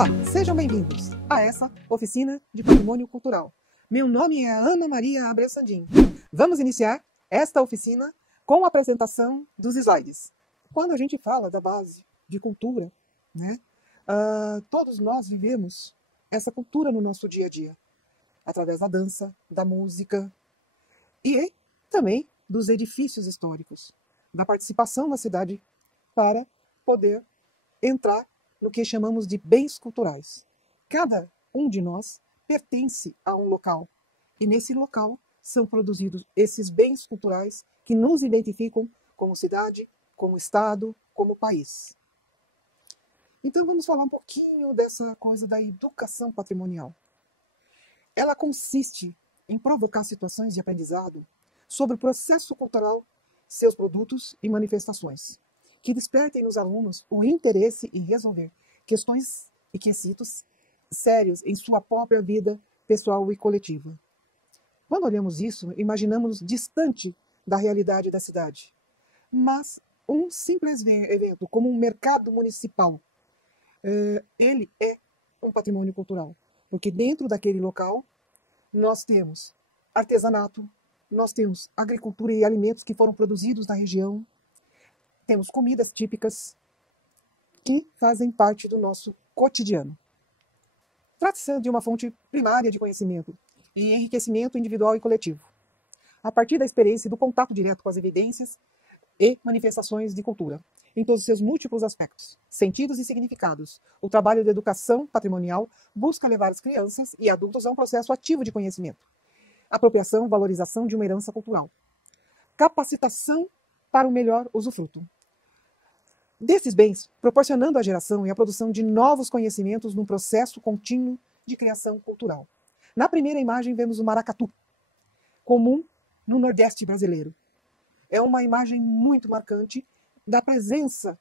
Olá, sejam bem-vindos a essa oficina de patrimônio cultural. Meu nome é Ana Maria Abreu Sandin. Vamos iniciar esta oficina com a apresentação dos slides. Quando a gente fala da base de cultura, né, todos nós vivemos essa cultura no nosso dia a dia, através da dança, da música e também dos edifícios históricos, da participação na cidade para poder entrar no que chamamos de bens culturais. Cada um de nós pertence a um local e nesse local são produzidos esses bens culturais que nos identificam como cidade, como estado, como país. Então vamos falar um pouquinho dessa coisa da educação patrimonial. Ela consiste em provocar situações de aprendizado sobre o processo cultural, seus produtos e manifestações, que despertem nos alunos o interesse em resolver questões e quesitos sérios em sua própria vida pessoal e coletiva. Quando olhamos isso, imaginamos distante da realidade da cidade. Mas um simples evento como um mercado municipal, ele é um patrimônio cultural, porque dentro daquele local nós temos artesanato, nós temos agricultura e alimentos que foram produzidos na região, temos comidas típicas que fazem parte do nosso cotidiano. Trata-se de uma fonte primária de conhecimento e enriquecimento individual e coletivo, a partir da experiência e do contato direto com as evidências e manifestações de cultura, em todos os seus múltiplos aspectos, sentidos e significados. O trabalho de educação patrimonial busca levar as crianças e adultos a um processo ativo de conhecimento, apropriação, valorização de uma herança cultural, capacitação para o melhor usufruto desses bens, proporcionando a geração e a produção de novos conhecimentos num processo contínuo de criação cultural. Na primeira imagem vemos o maracatu, comum no Nordeste brasileiro. É uma imagem muito marcante da presença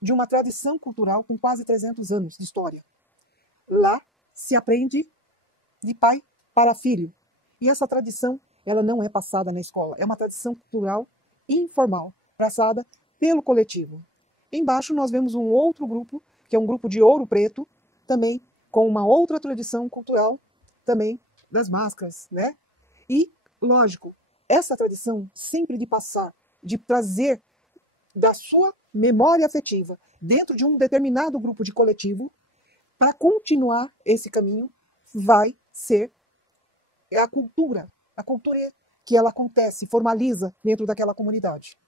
de uma tradição cultural com quase 300 anos de história. Lá se aprende de pai para filho. E essa tradição, ela não é passada na escola. É uma tradição cultural informal, passada pelo coletivo. Embaixo nós vemos um outro grupo, que é um grupo de Ouro Preto, também com uma outra tradição cultural, também das máscaras, né? E, lógico, essa tradição sempre de passar, de trazer da sua memória afetiva dentro de um determinado grupo de coletivo, para continuar esse caminho, vai ser a cultura que ela acontece, formaliza dentro daquela comunidade.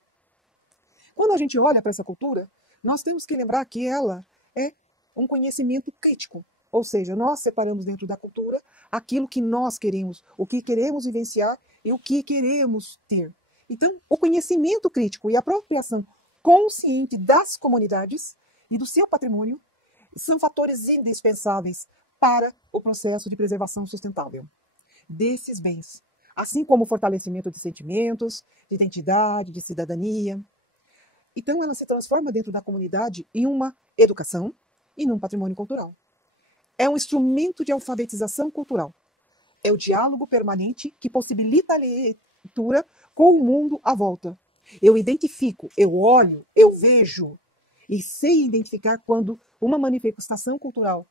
Quando a gente olha para essa cultura, nós temos que lembrar que ela é um conhecimento crítico. Ou seja, nós separamos dentro da cultura aquilo que nós queremos, o que queremos vivenciar e o que queremos ter. Então, o conhecimento crítico e a apropriação consciente das comunidades e do seu patrimônio são fatores indispensáveis para o processo de preservação sustentável desses bens, assim como o fortalecimento de sentimentos, de identidade, de cidadania. Então, ela se transforma dentro da comunidade em uma educação e num patrimônio cultural. É um instrumento de alfabetização cultural. É o diálogo permanente que possibilita a leitura com o mundo à volta. Eu identifico, eu olho, eu vejo e sei identificar quando uma manifestação cultural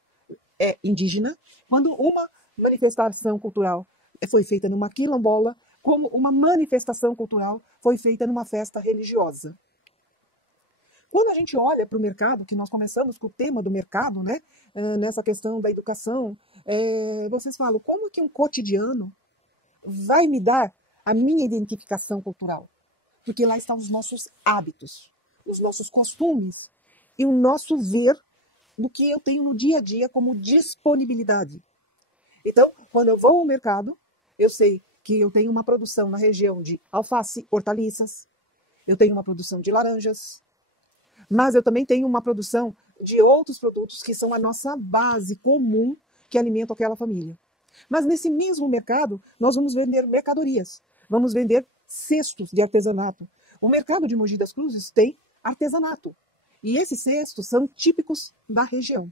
é indígena, quando uma manifestação cultural foi feita numa quilombola, como uma manifestação cultural foi feita numa festa religiosa. Quando a gente olha para o mercado, que nós começamos com o tema do mercado, né, nessa questão da educação, vocês falam, como que um cotidiano vai me dar a minha identificação cultural? Porque lá estão os nossos hábitos, os nossos costumes e o nosso ver do que eu tenho no dia a dia como disponibilidade. Então, quando eu vou ao mercado, eu sei que eu tenho uma produção na região de alface, hortaliças, eu tenho uma produção de laranjas, mas eu também tenho uma produção de outros produtos que são a nossa base comum que alimentam aquela família. Mas nesse mesmo mercado, nós vamos vender mercadorias, vamos vender cestos de artesanato. O mercado de Mogi das Cruzes tem artesanato. E esses cestos são típicos da região.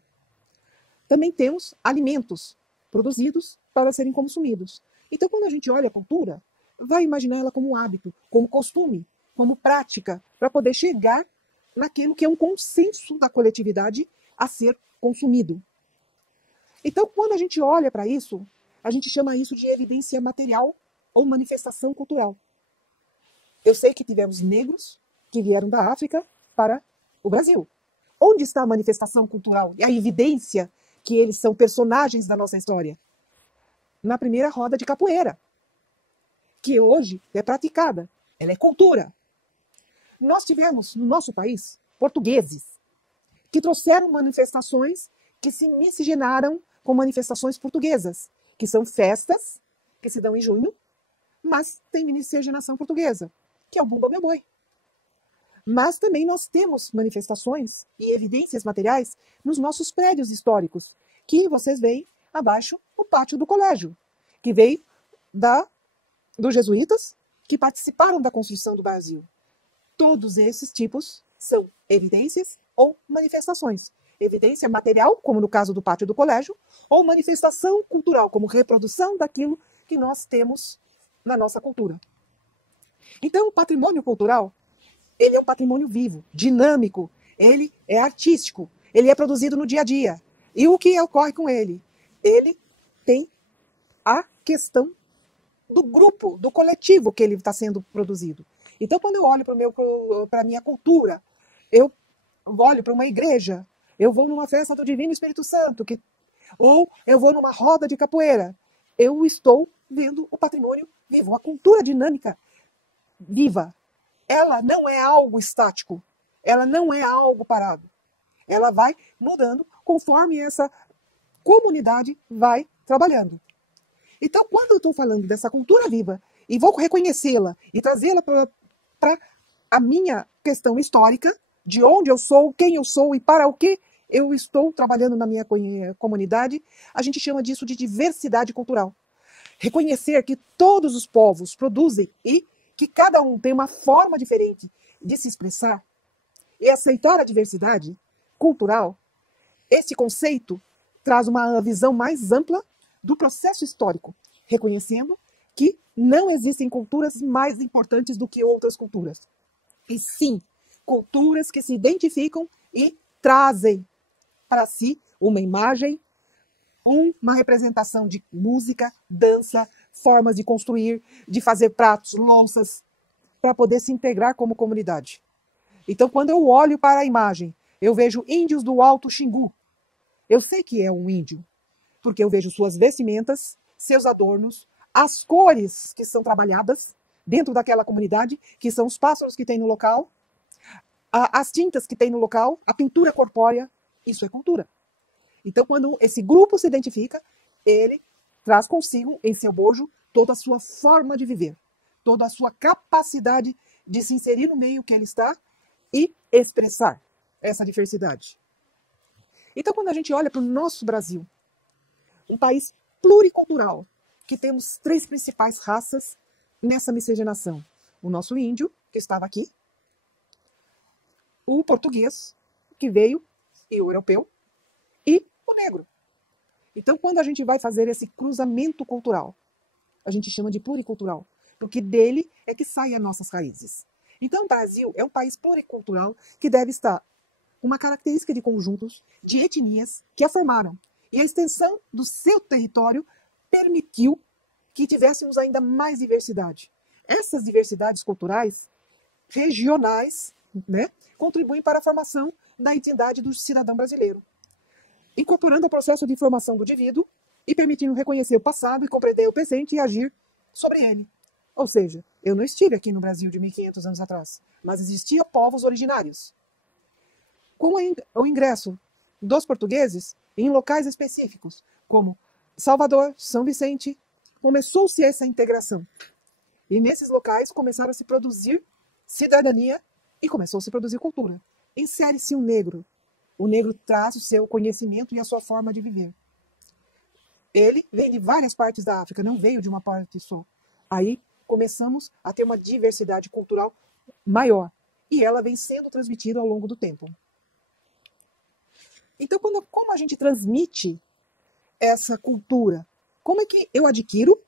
Também temos alimentos produzidos para serem consumidos. Então, quando a gente olha a cultura, vai imaginar ela como hábito, como costume, como prática, para poder chegar naquilo que é um consenso da coletividade a ser consumido. Então, quando a gente olha para isso, a gente chama isso de evidência material ou manifestação cultural. Eu sei que tivemos negros que vieram da África para o Brasil. Onde está a manifestação cultural e a evidência que eles são personagens da nossa história? Na primeira roda de capoeira, que hoje é praticada. Ela é cultura. Nós tivemos, no nosso país, portugueses que trouxeram manifestações que se miscigenaram com manifestações portuguesas, que são festas que se dão em junho, mas tem miscigenação portuguesa, que é o Bumba Meu Boi. Mas também nós temos manifestações e evidências materiais nos nossos prédios históricos, que vocês veem abaixo o pátio do colégio, que veio dos jesuítas que participaram da construção do Brasil. Todos esses tipos são evidências ou manifestações. Evidência material, como no caso do pátio do colégio, ou manifestação cultural, como reprodução daquilo que nós temos na nossa cultura. Então, o patrimônio cultural, ele é um patrimônio vivo, dinâmico, ele é artístico, ele é produzido no dia a dia. E o que ocorre com ele? Ele tem a questão do grupo, do coletivo que ele está sendo produzido. Então, quando eu olho para a minha cultura, eu olho para uma igreja, eu vou numa festa do Divino Espírito Santo, ou eu vou numa roda de capoeira, eu estou vendo o patrimônio vivo, a cultura dinâmica viva. Ela não é algo estático, ela não é algo parado. Ela vai mudando conforme essa comunidade vai trabalhando. Então, quando eu estou falando dessa cultura viva e vou reconhecê-la e trazê-la para a minha questão histórica, de onde eu sou, quem eu sou e para o que eu estou trabalhando na minha comunidade, a gente chama disso de diversidade cultural. Reconhecer que todos os povos produzem e que cada um tem uma forma diferente de se expressar e aceitar a diversidade cultural, esse conceito traz uma visão mais ampla do processo histórico, reconhecendo que não existem culturas mais importantes do que outras culturas. E sim, culturas que se identificam e trazem para si uma imagem, uma representação de música, dança, formas de construir, de fazer pratos, louças, para poder se integrar como comunidade. Então, quando eu olho para a imagem, eu vejo índios do Alto Xingu. Eu sei que é um índio, porque eu vejo suas vestimentas, seus adornos, as cores que são trabalhadas dentro daquela comunidade, que são os pássaros que tem no local, as tintas que tem no local, a pintura corpórea, isso é cultura. Então, quando esse grupo se identifica, ele traz consigo em seu bojo toda a sua forma de viver, toda a sua capacidade de se inserir no meio que ele está e expressar essa diversidade. Então, quando a gente olha para o nosso Brasil, um país pluricultural, que temos 3 principais raças nessa miscigenação. O nosso índio, que estava aqui, o português, que veio, e o europeu, e o negro. Então, quando a gente vai fazer esse cruzamento cultural, a gente chama de pluricultural, porque dele é que saem as nossas raízes. Então, o Brasil é um país pluricultural que deve estar uma característica de conjuntos de etnias que a formaram. E a extensão do seu território permitiu que tivéssemos ainda mais diversidade. Essas diversidades culturais, regionais, contribuem para a formação da identidade do cidadão brasileiro, incorporando o processo de formação do indivíduo e permitindo reconhecer o passado e compreender o presente e agir sobre ele. Ou seja, eu não estive aqui no Brasil de 1500 anos atrás, mas existiam povos originários. Com o ingresso dos portugueses em locais específicos, como Salvador, São Vicente, começou-se essa integração. E nesses locais começaram a se produzir cidadania e começou a se produzir cultura. Insere-se o negro. O negro traz o seu conhecimento e a sua forma de viver. Ele vem de várias partes da África, não veio de uma parte só. Aí começamos a ter uma diversidade cultural maior. E ela vem sendo transmitida ao longo do tempo. Então, como a gente transmite essa cultura? Como é que eu adquiro?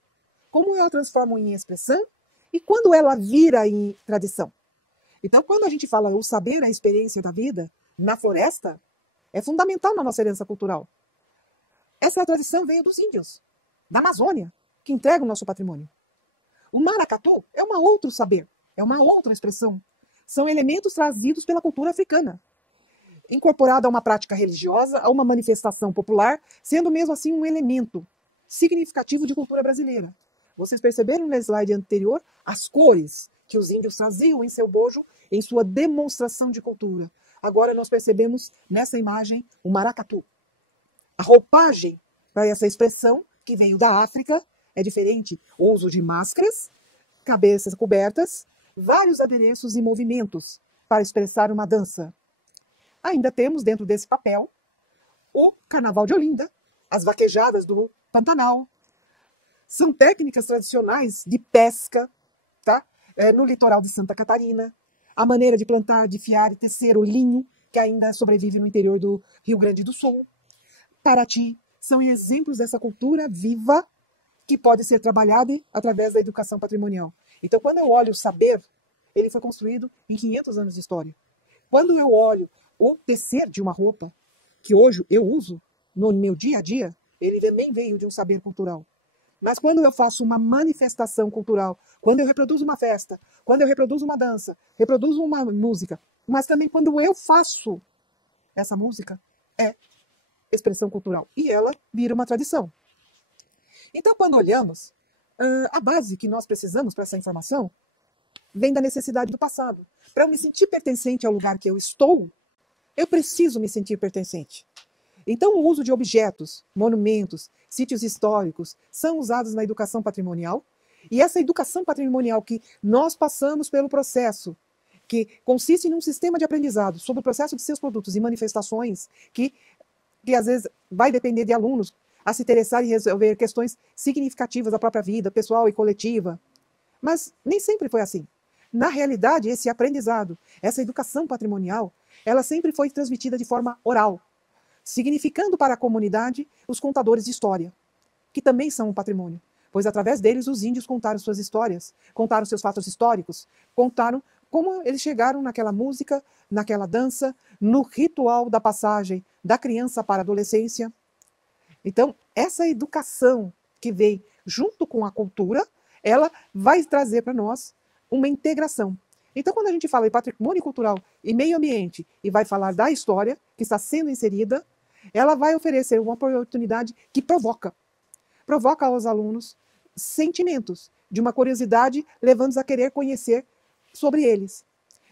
Como eu a transformo em expressão? E quando ela vira em tradição? Então, quando a gente fala o saber, a experiência da vida na floresta, é fundamental na nossa herança cultural. Essa tradição veio dos índios, da Amazônia, que entregam o nosso patrimônio. O maracatu é um outro saber, é uma outra expressão. São elementos trazidos pela cultura africana, incorporado a uma prática religiosa, a uma manifestação popular, sendo mesmo assim um elemento significativo de cultura brasileira. Vocês perceberam no slide anterior as cores que os índios traziam em seu bojo em sua demonstração de cultura. Agora nós percebemos nessa imagem o maracatu. A roupagem para essa expressão que veio da África é diferente. O uso de máscaras, cabeças cobertas, vários adereços e movimentos para expressar uma dança. Ainda temos dentro desse papel o Carnaval de Olinda, as vaquejadas do Pantanal. São técnicas tradicionais de pesca, tá? No litoral de Santa Catarina. A maneira de plantar, de fiar e tecer o linho, que ainda sobrevive no interior do Rio Grande do Sul. Paraty são exemplos dessa cultura viva que pode ser trabalhada através da educação patrimonial. Então, quando eu olho o saber, ele foi construído em 500 anos de história. Quando eu olho o tecer de uma roupa, que hoje eu uso no meu dia a dia, ele também veio de um saber cultural. Mas quando eu faço uma manifestação cultural, quando eu reproduzo uma festa, quando eu reproduzo uma dança, reproduzo uma música, mas também quando eu faço essa música, é expressão cultural. E ela vira uma tradição. Então, quando olhamos, a base que nós precisamos para essa informação vem da necessidade do passado. Para eu me sentir pertencente ao lugar que eu estou, eu preciso me sentir pertencente. Então, o uso de objetos, monumentos, sítios históricos são usados na educação patrimonial. E essa educação patrimonial que nós passamos pelo processo, que consiste num sistema de aprendizado sobre o processo de seus produtos e manifestações, que às vezes vai depender de alunos a se interessar e resolver questões significativas da própria vida, pessoal e coletiva. Mas nem sempre foi assim. Na realidade, esse aprendizado, essa educação patrimonial, ela sempre foi transmitida de forma oral, significando para a comunidade os contadores de história, que também são um patrimônio, pois através deles os índios contaram suas histórias, contaram seus fatos históricos, contaram como eles chegaram naquela música, naquela dança, no ritual da passagem da criança para a adolescência. Então, essa educação que vem junto com a cultura, ela vai trazer para nós uma integração. Então, quando a gente fala de patrimônio cultural e meio ambiente e vai falar da história que está sendo inserida, ela vai oferecer uma oportunidade que provoca aos alunos sentimentos de uma curiosidade, levando-os a querer conhecer sobre eles.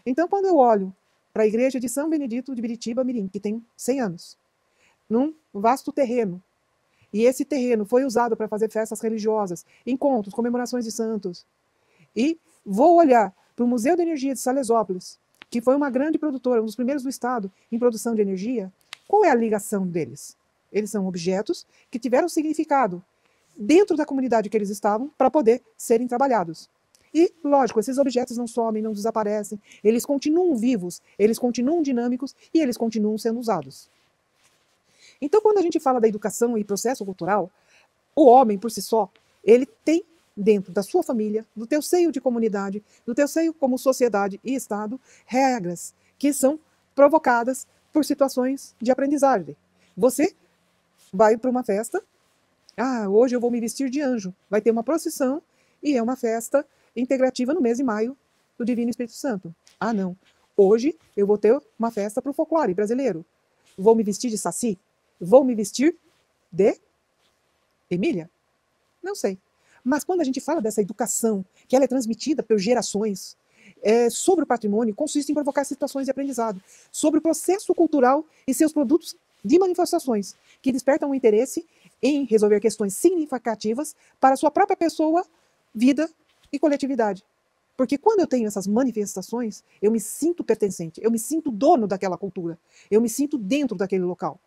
Então, quando eu olho para a igreja de São Benedito de Biritiba Mirim, que tem 100 anos, num vasto terreno, e esse terreno foi usado para fazer festas religiosas, encontros, comemorações de santos, e vou olhar para o Museu de Energia de Salesópolis, que foi uma grande produtora, um dos primeiros do estado em produção de energia, qual é a ligação deles? Eles são objetos que tiveram significado dentro da comunidade que eles estavam para poder serem trabalhados. E, lógico, esses objetos não somem, não desaparecem, eles continuam vivos, eles continuam dinâmicos e eles continuam sendo usados. Então, quando a gente fala da educação e processo cultural, o homem, por si só, ele tem dentro da sua família, do teu seio de comunidade, do teu seio como sociedade e Estado, regras que são provocadas por situações de aprendizagem. Você vai para uma festa, hoje eu vou me vestir de anjo, vai ter uma procissão e é uma festa integrativa no mês de maio do Divino Espírito Santo. Não, hoje eu vou ter uma festa para o folclore brasileiro. Vou me vestir de Saci? Vou me vestir de Emília? Não sei. Mas quando a gente fala dessa educação, que ela é transmitida por gerações, sobre o patrimônio, consiste em provocar situações de aprendizado, sobre o processo cultural e seus produtos de manifestações, que despertam o interesse em resolver questões significativas para a sua própria pessoa, vida e coletividade. Porque quando eu tenho essas manifestações, eu me sinto pertencente, eu me sinto dono daquela cultura, eu me sinto dentro daquele local.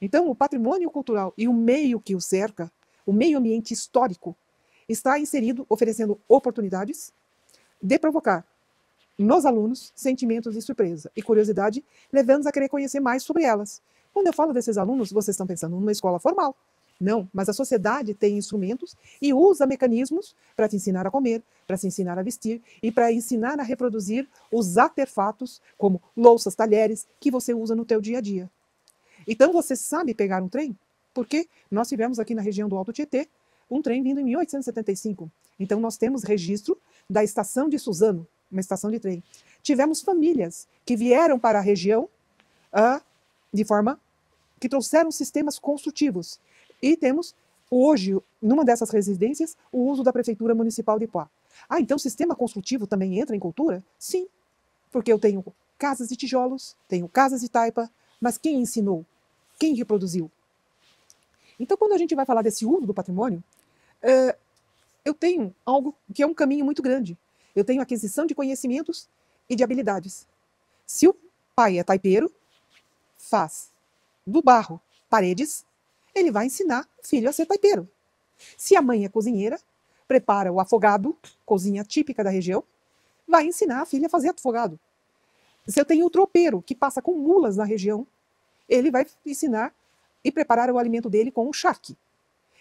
Então, o patrimônio cultural e o meio que o cerca, o meio ambiente histórico, está inserido, oferecendo oportunidades de provocar nos alunos sentimentos de surpresa e curiosidade, levando-os a querer conhecer mais sobre elas. Quando eu falo desses alunos, vocês estão pensando numa escola formal. Não, mas a sociedade tem instrumentos e usa mecanismos para te ensinar a comer, para te ensinar a vestir e para ensinar a reproduzir os artefatos, como louças, talheres, que você usa no teu dia a dia. Então, você sabe pegar um trem? Porque nós tivemos aqui na região do Alto Tietê um trem vindo em 1875. Então nós temos registro da estação de Suzano, uma estação de trem. Tivemos famílias que vieram para a região de forma que trouxeram sistemas construtivos. E temos hoje, numa dessas residências, o uso da Prefeitura Municipal de Ipoá. Ah, então o sistema construtivo também entra em cultura? Sim, porque eu tenho casas de tijolos, tenho casas de taipa, mas quem ensinou? Quem reproduziu? Então, quando a gente vai falar desse uso do patrimônio, eu tenho algo que é um caminho muito grande. Eu tenho aquisição de conhecimentos e de habilidades. Se o pai é taipeiro, faz do barro paredes, ele vai ensinar o filho a ser taipeiro. Se a mãe é cozinheira, prepara o afogado, cozinha típica da região, vai ensinar a filha a fazer afogado. Se eu tenho o tropeiro, que passa com mulas na região, ele vai ensinar e preparar o alimento dele com o charque.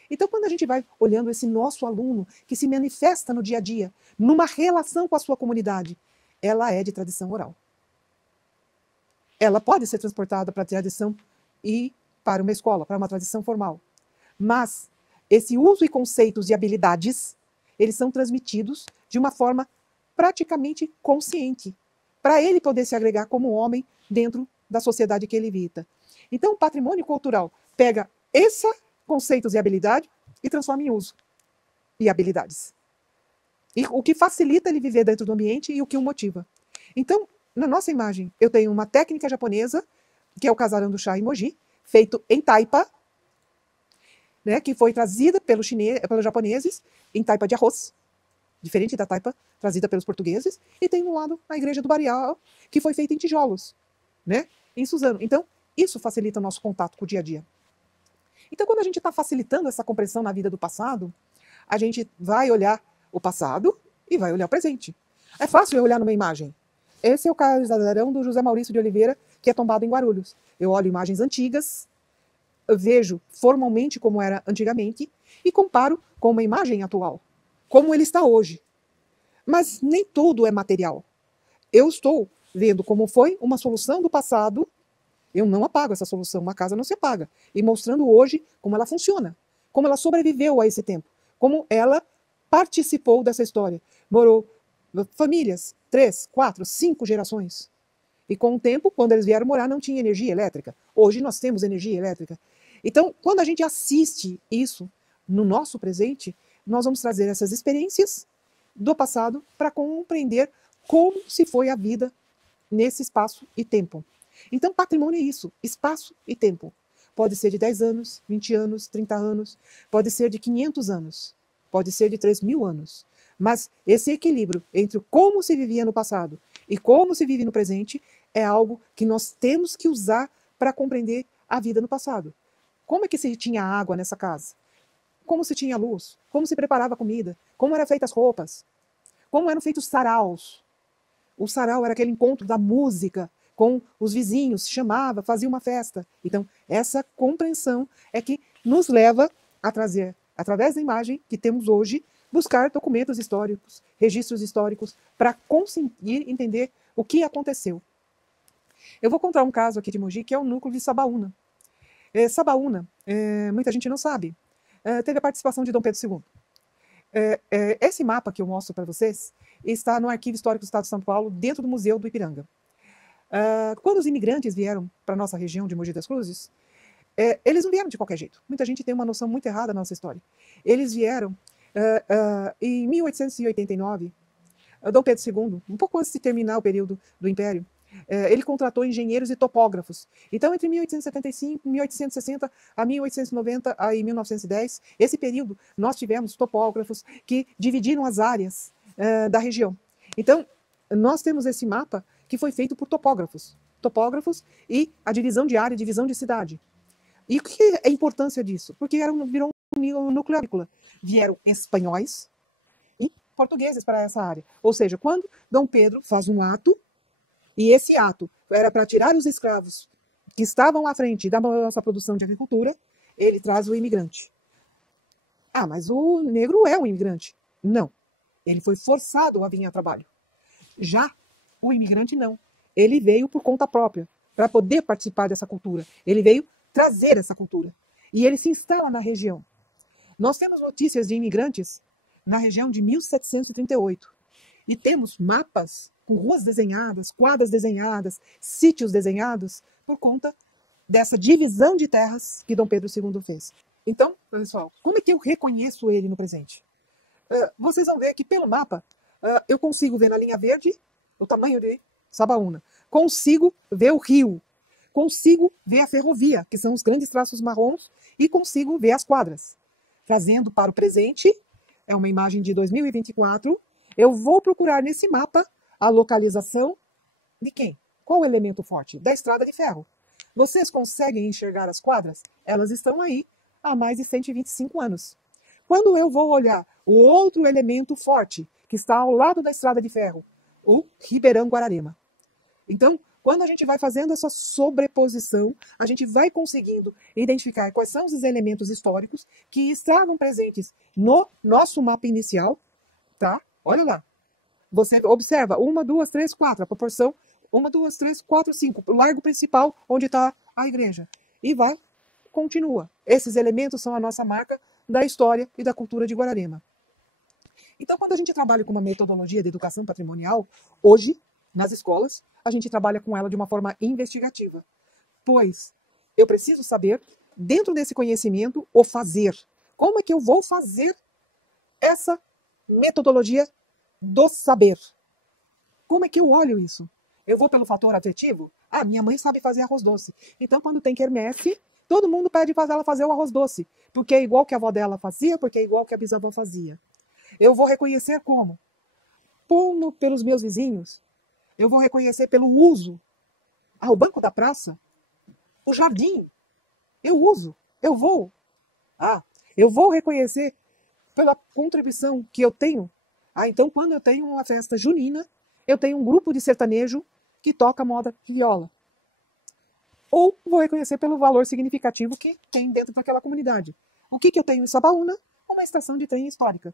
Então, quando a gente vai olhando esse nosso aluno, que se manifesta no dia a dia, numa relação com a sua comunidade, ela é de tradição oral. Ela pode ser transportada para a tradição e para uma escola, para uma tradição formal. Mas esse uso e conceitos e habilidades, eles são transmitidos de uma forma praticamente consciente, para ele poder se agregar como homem dentro da sociedade que ele habita. Então, o patrimônio cultural pega esses conceitos e habilidade e transforma em uso e habilidades. E o que facilita ele viver dentro do ambiente e o que o motiva. Então, na nossa imagem, eu tenho uma técnica japonesa, que é o casarão do chá em Mogi, feito em taipa, né, que foi trazida pelos japoneses em taipa de arroz, diferente da taipa trazida pelos portugueses, e tem no lado a igreja do Barial, que foi feita em tijolos, né, em Suzano. Então, isso facilita o nosso contato com o dia a dia. Então, quando a gente está facilitando essa compreensão na vida do passado, a gente vai olhar o passado e vai olhar o presente. É fácil eu olhar numa imagem. Esse é o casarão do José Maurício de Oliveira, que é tombado em Guarulhos. Eu olho imagens antigas, eu vejo formalmente como era antigamente e comparo com uma imagem atual, como ele está hoje. Mas nem tudo é material. Eu estou vendo como foi uma solução do passado. Eu não apago essa solução, uma casa não se apaga. E mostrando hoje como ela funciona, como ela sobreviveu a esse tempo, como ela participou dessa história. Morou famílias, 3, 4, 5 gerações. E com o tempo, quando eles vieram morar, não tinha energia elétrica. Hoje nós temos energia elétrica. Então, quando a gente assiste isso no nosso presente, nós vamos trazer essas experiências do passado para compreender como se foi a vida nesse espaço e tempo. Então, patrimônio é isso, espaço e tempo. Pode ser de 10 anos, 20 anos, 30 anos, pode ser de 500 anos, pode ser de 3.000 anos. Mas esse equilíbrio entre como se vivia no passado e como se vive no presente é algo que nós temos que usar para compreender a vida no passado. Como é que se tinha água nessa casa? Como se tinha luz? Como se preparava a comida? Como eram feitas as roupas? Como eram feitos os saraus? O sarau era aquele encontro da música com os vizinhos, se chamava, fazia uma festa. Então, essa compreensão é que nos leva a trazer, através da imagem que temos hoje, buscar documentos históricos, registros históricos, para conseguir entender o que aconteceu. Eu vou contar um caso aqui de Mogi, que é o núcleo de Sabaúna. Sabaúna, muita gente não sabe, teve a participação de Dom Pedro II. Esse mapa que eu mostro para vocês está no Arquivo Histórico do Estado de São Paulo, dentro do Museu do Ipiranga. Quando os imigrantes vieram para a nossa região de Mogi das Cruzes, eles não vieram de qualquer jeito. Muita gente tem uma noção muito errada da nossa história. Eles vieram em 1889, Dom Pedro II, um pouco antes de terminar o período do Império, ele contratou engenheiros e topógrafos. Então, entre 1875, 1860 a 1890 e 1910, esse período, nós tivemos topógrafos que dividiram as áreas da região. Então, nós temos esse mapa que foi feito por topógrafos e a divisão de área, divisão de cidade. E o que é a importância disso? Porque virou um núcleo agrícola. Vieram espanhóis e portugueses para essa área. Ou seja, quando Dom Pedro faz um ato, e esse ato era para tirar os escravos que estavam à frente da nossa produção de agricultura, ele traz o imigrante. Ah, mas o negro é um imigrante. Não. Ele foi forçado a vir a trabalho. Já o imigrante não. Ele veio por conta própria, para poder participar dessa cultura. Ele veio trazer essa cultura. e ele se instala na região. Nós temos notícias de imigrantes na região de 1738 e temos mapas com ruas desenhadas, quadras desenhadas, sítios desenhados por conta dessa divisão de terras que Dom Pedro II fez. Então, pessoal, como é que eu reconheço ele no presente? Vocês vão ver que pelo mapa eu consigo ver na linha verde o tamanho de Sabaúna. Consigo ver o rio. Consigo ver a ferrovia, que são os grandes traços marrons, e consigo ver as quadras. Trazendo para o presente, é uma imagem de 2024, eu vou procurar nesse mapa a localização de quem? Qual o elemento forte? Da estrada de ferro. Vocês conseguem enxergar as quadras? Elas estão aí há mais de 125 anos. Quando eu vou olhar o outro elemento forte, que está ao lado da estrada de ferro, o Ribeirão Guararema. Então, quando a gente vai fazendo essa sobreposição, a gente vai conseguindo identificar quais são os elementos históricos que estavam presentes no nosso mapa inicial, tá? Olha lá. Você observa 1, 2, 3, 4, a proporção 1, 2, 3, 4, 5, o largo principal onde está a igreja. E vai, continua. Esses elementos são a nossa marca da história e da cultura de Guararema. Então, quando a gente trabalha com uma metodologia de educação patrimonial, hoje, nas escolas, a gente trabalha com ela de uma forma investigativa. Pois eu preciso saber, dentro desse conhecimento, o fazer. Como é que eu vou fazer essa metodologia do saber? Como é que eu olho isso? Eu vou pelo fator afetivo? Ah, minha mãe sabe fazer arroz doce. Então, quando tem quermesse, todo mundo pede para ela fazer o arroz doce. Porque é igual que a avó dela fazia, porque é igual que a bisavó fazia. Eu vou reconhecer como? Pelos meus vizinhos. Eu vou reconhecer pelo uso. O banco da praça. O jardim. Eu uso. Eu vou. Eu vou reconhecer pela contribuição que eu tenho. Então, quando eu tenho uma festa junina, eu tenho um grupo de sertanejo que toca moda de viola. Ou vou reconhecer pelo valor significativo que tem dentro daquela comunidade. O que eu tenho em Sabaúna? Uma estação de trem histórica.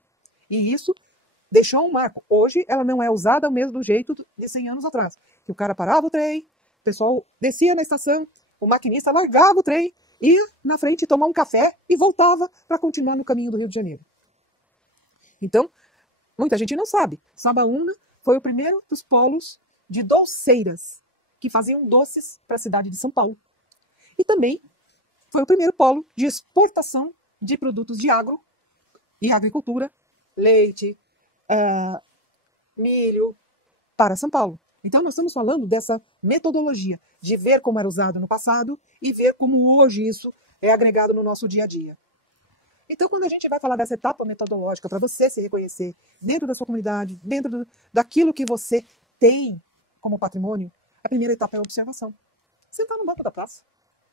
E isso deixou um marco. Hoje ela não é usada do mesmo jeito de 100 anos atrás. Que o cara parava o trem, o pessoal descia na estação, o maquinista largava o trem, ia na frente tomar um café e voltava para continuar no caminho do Rio de Janeiro. Então, muita gente não sabe. Sabaúna foi o primeiro dos polos de doceiras que faziam doces para a cidade de São Paulo. E também foi o primeiro polo de exportação de produtos de agro e agricultura, leite, milho, para São Paulo. Então, nós estamos falando dessa metodologia de ver como era usado no passado e ver como hoje isso é agregado no nosso dia a dia. Então, quando a gente vai falar dessa etapa metodológica, para você se reconhecer dentro da sua comunidade, dentro daquilo que você tem como patrimônio, a primeira etapa é a observação. Você está no banco da praça.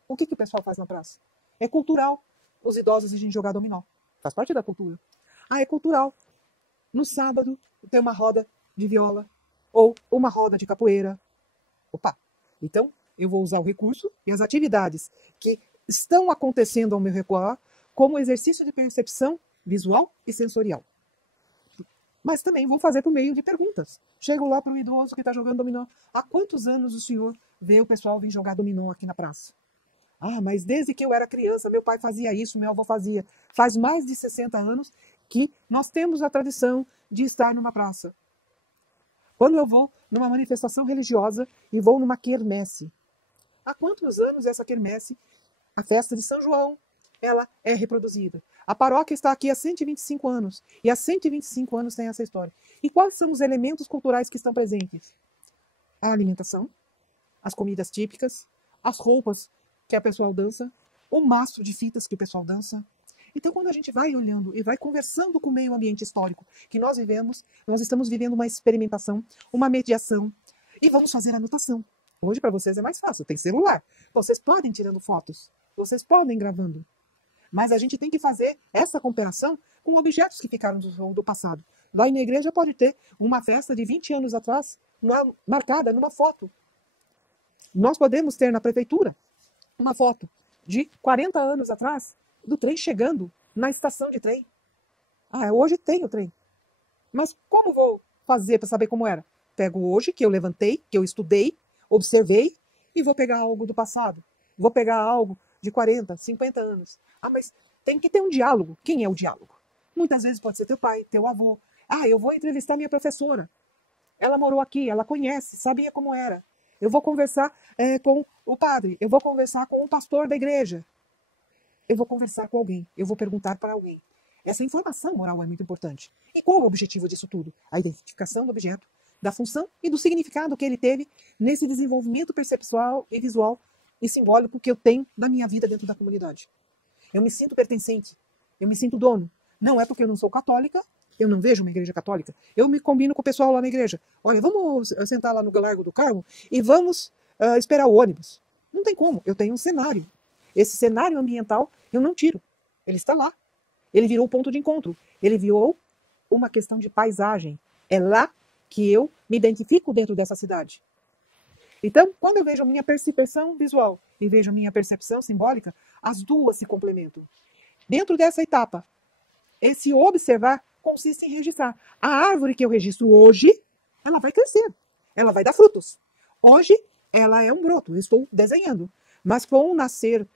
O que o pessoal faz na praça? É cultural os idosos a gente jogar dominó. Faz parte da cultura. É cultural. No sábado, tem uma roda de viola ou uma roda de capoeira. Então, eu vou usar o recurso e as atividades que estão acontecendo ao meu redor como exercício de percepção visual e sensorial. Mas também vou fazer por meio de perguntas. Chego lá para o idoso que está jogando dominó. Há quantos anos o senhor vê o pessoal vir jogar dominó aqui na praça? Mas desde que eu era criança, meu pai fazia isso, meu avô fazia. Faz mais de 60 anos que nós temos a tradição de estar numa praça. Quando eu vou numa manifestação religiosa e vou numa quermesse. Há quantos anos essa quermesse, a festa de São João, ela é reproduzida? A paróquia está aqui há 125 anos. E há 125 anos tem essa história. E quais são os elementos culturais que estão presentes? A alimentação, as comidas típicas, as roupas que a pessoa dança, o maço de fitas que o pessoal dança. Então, quando a gente vai olhando e vai conversando com o meio ambiente histórico que nós vivemos, nós estamos vivendo uma experimentação, uma mediação, e vamos fazer anotação. Hoje, para vocês, é mais fácil, tem celular. Vocês podem ir tirando fotos, vocês podem ir gravando. Mas a gente tem que fazer essa comparação com objetos que ficaram do passado. Lá na igreja pode ter uma festa de 20 anos atrás, marcada numa foto. Nós podemos ter na prefeitura uma foto de 40 anos atrás, do trem chegando na estação de trem. Hoje tem o trem. Mas como vou fazer para saber como era? Pego hoje, que eu levantei, que eu estudei, observei, e vou pegar algo do passado. Vou pegar algo de 40, 50 anos. Ah, mas tem que ter um diálogo. Quem é o diálogo? Muitas vezes pode ser teu pai, teu avô. Ah, eu vou entrevistar minha professora. Ela morou aqui, ela conhece, sabia como era. Eu vou conversar com o padre, eu vou conversar com o pastor da igreja. Eu vou conversar com alguém, eu vou perguntar para alguém. Essa informação moral é muito importante. E qual é o objetivo disso tudo? A identificação do objeto, da função e do significado que ele teve nesse desenvolvimento perceptual e visual e simbólico que eu tenho na minha vida dentro da comunidade. Eu me sinto pertencente, eu me sinto dono. Não é porque eu não sou católica, eu não vejo uma igreja católica. Eu me combino com o pessoal lá na igreja. Olha, vamos sentar lá no Largo do Carmo e vamos esperar o ônibus. Não tem como, eu tenho um cenário. Esse cenário ambiental eu não tiro. Ele está lá. Ele virou ponto de encontro. Ele virou uma questão de paisagem. É lá que eu me identifico dentro dessa cidade. Então, quando eu vejo a minha percepção visual e vejo a minha percepção simbólica, as duas se complementam. Dentro dessa etapa, esse observar consiste em registrar. A árvore que eu registro hoje, ela vai crescer. Ela vai dar frutos. Hoje, ela é um broto. Eu estou desenhando. Mas com o nascer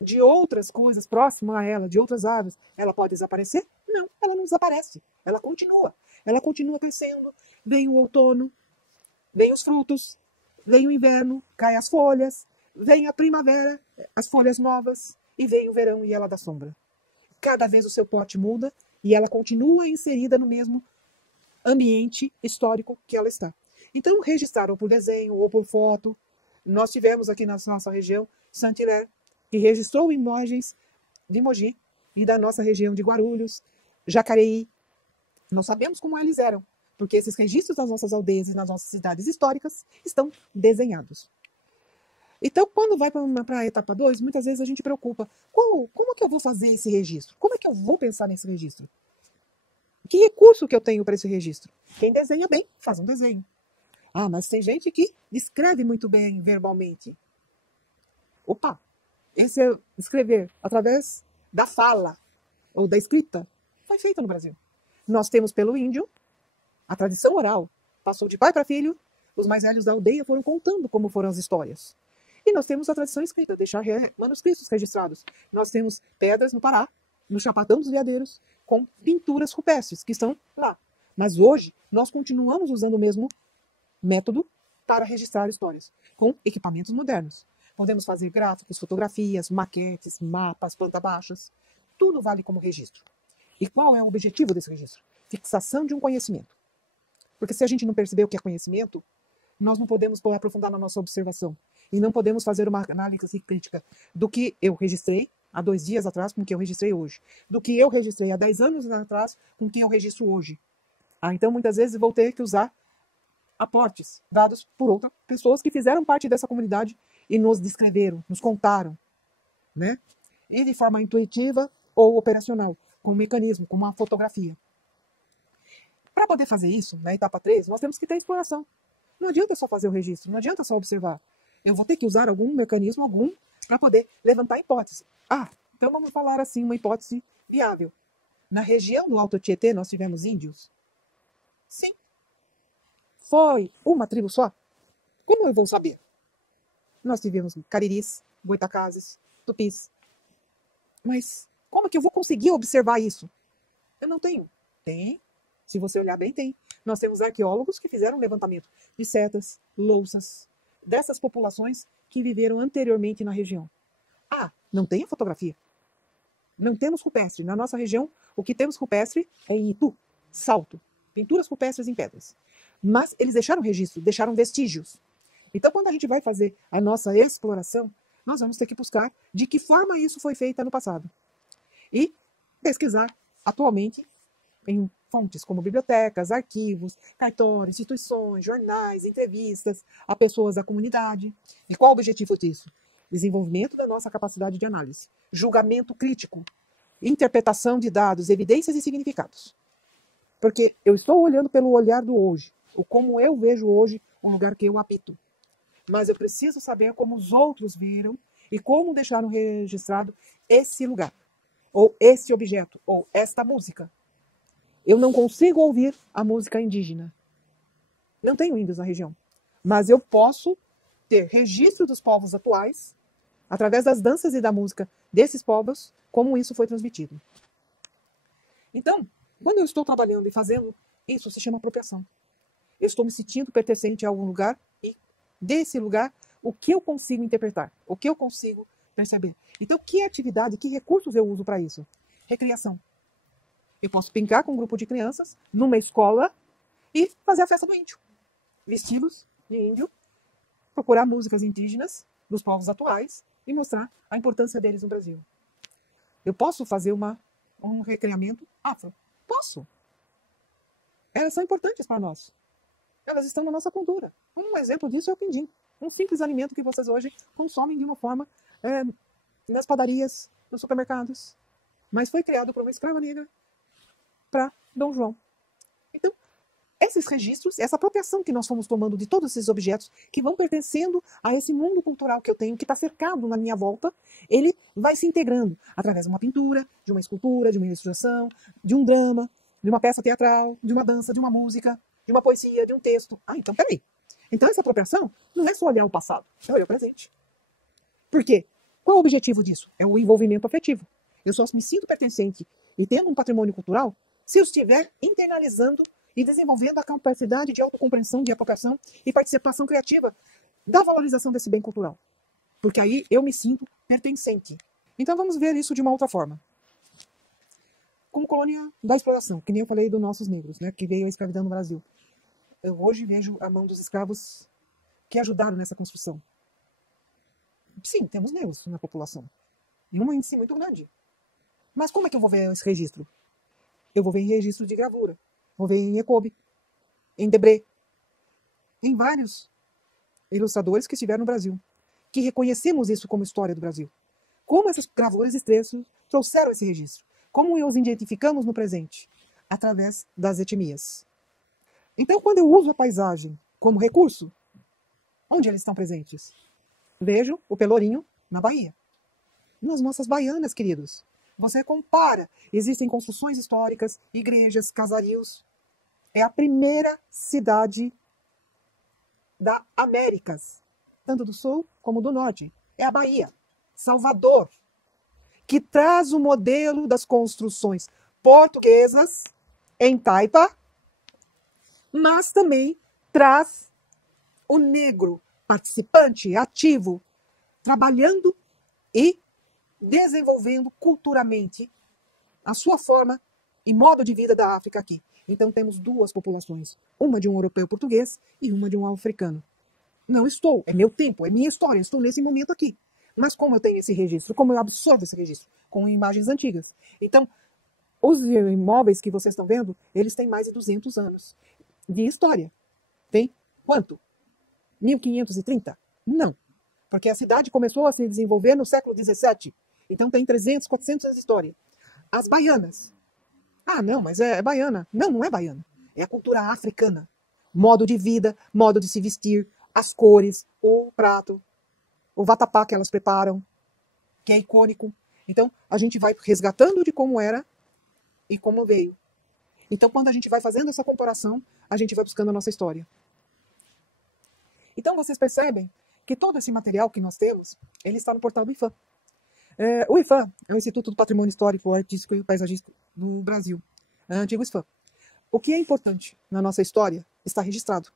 de outras coisas próximas a ela, de outras árvores, ela pode desaparecer? Não, ela não desaparece. Ela continua. Ela continua crescendo. Vem o outono, vem os frutos, vem o inverno, caem as folhas, vem a primavera, as folhas novas, e vem o verão e ela dá sombra. Cada vez o seu pote muda e ela continua inserida no mesmo ambiente histórico que ela está. Então, registrar ou por desenho ou por foto. Nós tivemos aqui na nossa região Saint-Hilaire, que registrou imagens de Mogi e da nossa região de Guarulhos, Jacareí. Não sabemos como eles eram, porque esses registros das nossas aldeias e nas nossas cidades históricas estão desenhados. Então, quando vai para a etapa 2, muitas vezes a gente preocupa. Como que eu vou fazer esse registro? Como é que eu vou pensar nesse registro? Que recurso que eu tenho para esse registro? Quem desenha bem, faz um desenho. Ah, mas tem gente que descreve muito bem verbalmente. Opa! Esse escrever através da fala ou da escrita foi feito no Brasil. Nós temos pelo índio a tradição oral. Passou de pai para filho, os mais velhos da aldeia foram contando como foram as histórias. E nós temos a tradição escrita, deixar manuscritos registrados. Nós temos pedras no Pará, no Chapadão dos Veadeiros, com pinturas rupestres que estão lá. Mas hoje nós continuamos usando o mesmo método para registrar histórias, com equipamentos modernos. Podemos fazer gráficos, fotografias, maquetes, mapas, planta baixas. Tudo vale como registro. E qual é o objetivo desse registro? Fixação de um conhecimento. Porque se a gente não perceber o que é conhecimento, nós não podemos aprofundar na nossa observação. E não podemos fazer uma análise crítica do que eu registrei há 2 dias atrás com o que eu registrei hoje. Do que eu registrei há 10 anos atrás com o que eu registro hoje. Então, muitas vezes, vou ter que usar aportes dados por outras pessoas que fizeram parte dessa comunidade e nos descreveram, nos contaram, né? E de forma intuitiva ou operacional, com um mecanismo, com uma fotografia. Para poder fazer isso, na etapa 3, nós temos que ter exploração. Não adianta só fazer o registro, não adianta só observar. Eu vou ter que usar algum mecanismo, para poder levantar hipótese. Ah, então vamos falar assim, uma hipótese viável. Na região do Alto Tietê, nós tivemos índios? Sim. Foi uma tribo só? Como eu vou saber? Nós tivemos cariris, goitacazes, tupis. Mas como que eu vou conseguir observar isso? Eu não tenho. Tem. Se você olhar bem, tem. Nós temos arqueólogos que fizeram um levantamento de setas, louças, dessas populações que viveram anteriormente na região. Ah, não tem a fotografia. Não temos rupestre. Na nossa região, o que temos rupestre é em Itu, Salto. Pinturas rupestres em pedras. Mas eles deixaram registro, deixaram vestígios. Então, quando a gente vai fazer a nossa exploração, nós vamos ter que buscar de que forma isso foi feito no passado. E pesquisar atualmente em fontes como bibliotecas, arquivos, cartórios, instituições, jornais, entrevistas a pessoas da comunidade. E qual o objetivo disso? Desenvolvimento da nossa capacidade de análise, julgamento crítico, interpretação de dados, evidências e significados. Porque eu estou olhando pelo olhar do hoje, o como eu vejo hoje o lugar que eu habito. Mas eu preciso saber como os outros viram e como deixaram registrado esse lugar, ou esse objeto, ou esta música. Eu não consigo ouvir a música indígena. Não tenho índios na região. Mas eu posso ter registro dos povos atuais, através das danças e da música desses povos, como isso foi transmitido. Então, quando eu estou trabalhando e fazendo, isso se chama apropriação. Eu estou me sentindo pertencente a algum lugar e, desse lugar, o que eu consigo interpretar, o que eu consigo perceber. Então, que atividade, que recursos eu uso para isso? Recriação. Eu posso brincar com um grupo de crianças numa escola e fazer a festa do índio. Vestidos de índio, procurar músicas indígenas dos povos atuais e mostrar a importância deles no Brasil. Eu posso fazer um recriamento afro? Posso. Elas são importantes para nós. Elas estão na nossa cultura. Um exemplo disso é o quindim. Um simples alimento que vocês hoje consomem de uma forma nas padarias, nos supermercados. Mas foi criado por uma escrava negra para Dom João. Então, esses registros, essa apropriação que nós fomos tomando de todos esses objetos que vão pertencendo a esse mundo cultural que eu tenho, que está cercado na minha volta, ele vai se integrando através de uma pintura, de uma escultura, de uma ilustração, de um drama, de uma peça teatral, de uma dança, de uma música, de uma poesia, de um texto. Ah, então peraí. Então essa apropriação não é só olhar o passado, é olhar o presente. Por quê? Qual é o objetivo disso? É o envolvimento afetivo. Eu só me sinto pertencente e tendo um patrimônio cultural se eu estiver internalizando e desenvolvendo a capacidade de autocompreensão, de apropriação e participação criativa da valorização desse bem cultural. Porque aí eu me sinto pertencente. Então vamos ver isso de uma outra forma. Como colônia da exploração, que nem eu falei dos nossos negros, né, que veio a escravidão no Brasil. Eu hoje vejo a mão dos escravos que ajudaram nessa construção. Sim, temos negros na população. E um índice muito grande. Mas como é que eu vou ver esse registro? Eu vou ver em registro de gravura. Vou ver em Jacobi, em Debré, em vários ilustradores que estiveram no Brasil, que reconhecemos isso como história do Brasil. Como essas gravuras e textos trouxeram esse registro? Como os identificamos no presente? Através das etnias. Então, quando eu uso a paisagem como recurso, onde eles estão presentes? Vejo o Pelourinho na Bahia. Nas nossas baianas, queridos. Você compara. Existem construções históricas, igrejas, casarios. É a primeira cidade da Américas, tanto do Sul como do Norte. É a Bahia, Salvador, que traz o modelo das construções portuguesas em taipa, mas também traz o negro participante, ativo, trabalhando e desenvolvendo culturalmente a sua forma e modo de vida da África aqui. Então temos duas populações, uma de um europeu português e uma de um africano. Não estou, é meu tempo, é minha história, estou nesse momento aqui. Mas como eu tenho esse registro, como eu absorvo esse registro? Com imagens antigas. Então, os imóveis que vocês estão vendo, eles têm mais de 200 anos de história. Tem quanto? 1530? Não. Porque a cidade começou a se desenvolver no século XVII. Então tem 300, 400 anos de história. As baianas. Ah, não, mas é baiana. Não, não é baiana. É a cultura africana. Modo de vida, modo de se vestir, as cores, o prato, o vatapá que elas preparam, que é icônico. Então, a gente vai resgatando de como era e como veio. Então, quando a gente vai fazendo essa comparação, a gente vai buscando a nossa história. Então, vocês percebem que todo esse material que nós temos, ele está no portal do IFAM. O IFAM é o Instituto do Patrimônio Histórico, Artístico e Paisagístico do Brasil, antigo IFAM. O que é importante na nossa história está registrado.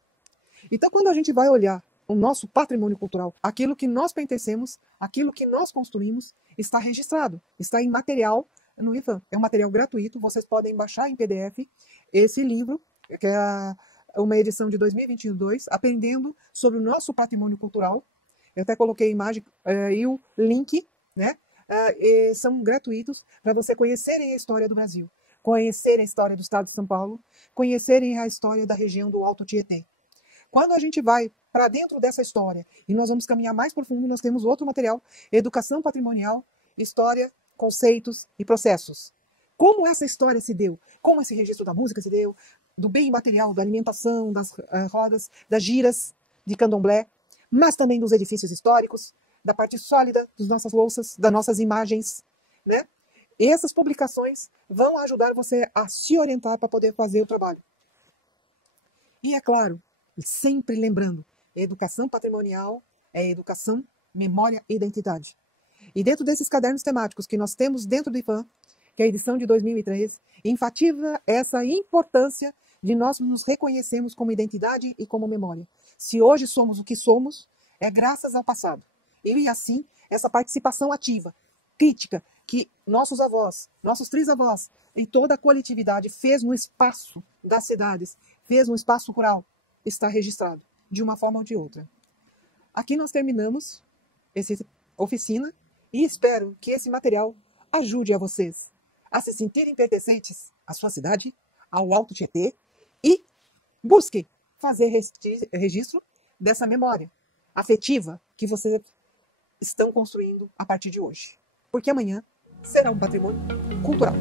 Então, quando a gente vai olhar o nosso patrimônio cultural, aquilo que nós pertencemos, aquilo que nós construímos, está registrado, está em material no IFAM. É um material gratuito, vocês podem baixar em PDF esse livro, que é uma edição de 2022, Aprendendo sobre o Nosso Patrimônio Cultural. Eu até coloquei a imagem e o link, né? São gratuitos para você conhecerem a história do Brasil, conhecerem a história do estado de São Paulo, conhecerem a história da região do Alto Tietê. Quando a gente vai para dentro dessa história e nós vamos caminhar mais profundo, nós temos outro material, Educação Patrimonial, História, Conceitos e Processos. Como essa história se deu, como esse registro da música se deu, do bem imaterial, da alimentação, das rodas, das giras de candomblé, mas também dos edifícios históricos, da parte sólida das nossas louças, das nossas imagens, né? E essas publicações vão ajudar você a se orientar para poder fazer o trabalho. E é claro, sempre lembrando, educação patrimonial é educação, memória e identidade. E dentro desses cadernos temáticos que nós temos dentro do IFAM, que é a edição de 2013, enfatiza essa importância de nós nos reconhecermos como identidade e como memória. Se hoje somos o que somos, é graças ao passado. E assim, essa participação ativa, crítica, que nossos avós, nossos trisavós e toda a coletividade fez no espaço das cidades, fez no espaço rural, está registrado, de uma forma ou de outra. Aqui nós terminamos essa oficina e espero que esse material ajude a vocês a se sentirem pertencentes à sua cidade, ao Alto Tietê, e busque fazer registro dessa memória afetiva que vocês estão construindo a partir de hoje. Porque amanhã será um patrimônio cultural.